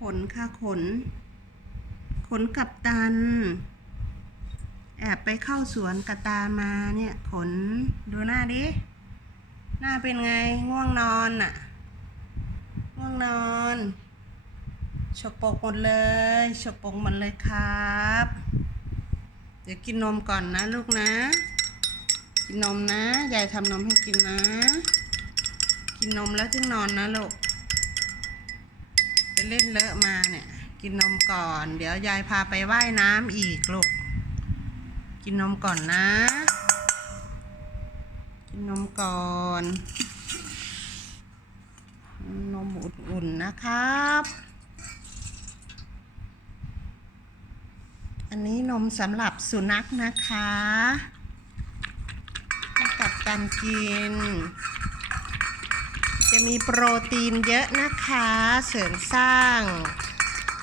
ขนค่ะขน ขนกับตัน แอบไปเข้าสวนกระตามาเนี่ย ขนดูหน้าดิ หน้าเป็นไงง่วงนอนอะ ง่วงนอนฉกปกหมดเลยฉกปกหมดเลยครับ เดี๋ยวกินนมก่อนนะลูกนะ กินนมนะ ยายทำนมให้กินนะ กินนมแล้วถึงนอนนะลูก เล่นเลอะมาเนี่ย กินนมก่อน เดี๋ยวยายพาไปว่ายน้ำอีกลูก กินนมก่อนนะ กินนมก่อน นมอุ่นๆนะครับอันนี้นมสำหรับสุนัขนะคะให้กับการกิน จะมีโปรตีนเยอะนะคะ เสริมสร้าง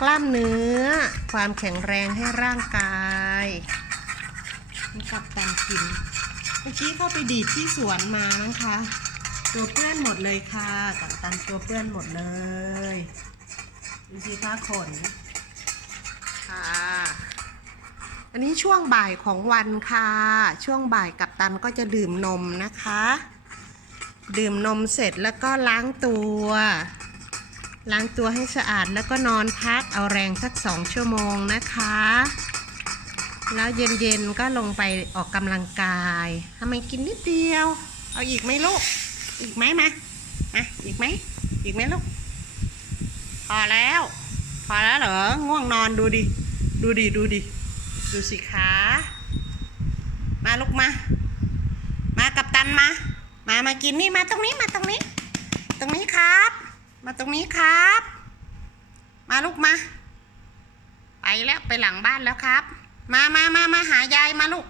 กล้ามเนื้อ ความแข็งแรงให้ร่างกายกับการกิน เมื่อกี้เข้าไปดีดที่สวนมานะคะ ตัวเปื้อนหมดเลยค่ะกับตันตัวเปื้อนหมดเลยดูสิคะขนค่ะอันนี้ช่วงบ่ายของวันค่ะ ช่วงบ่ายกับตันก็จะดื่มนมนะคะ ดื่มนมเสร็จแล้วก็ล้างตัว ล้างตัวให้สะอาดแล้วก็นอนพักเอาแรงสักสองชั่วโมงนะคะ แล้วเย็นๆก็ลงไปออกกำลังกายทำไมกินนิดเดียว เอาอีกไหมลูก อีกไหมมาอะอีกไหมอีกไหมลูก พอแล้ว พอแล้วเหรอ ง่วงนอนดูดิ ดูดิ ดูดิ ดูสิคะ มาลูกมา มากับตันมา มามากินนี่มาตรงนี้มาตรงนี้ ตรงนี้ครับ มาตรงนี้ครับ มาลูกมา ไปแล้วไปหลังบ้านแล้วครับ มามามามาหายายมาลูก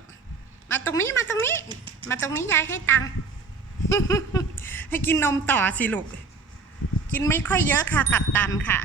มาตรงนี้มาตรงนี้ มาตรงนี้ยายให้ตังค์ให้กินนมต่อสิลูก กินไม่ค่อยเยอะค่ะกับตันค่ะ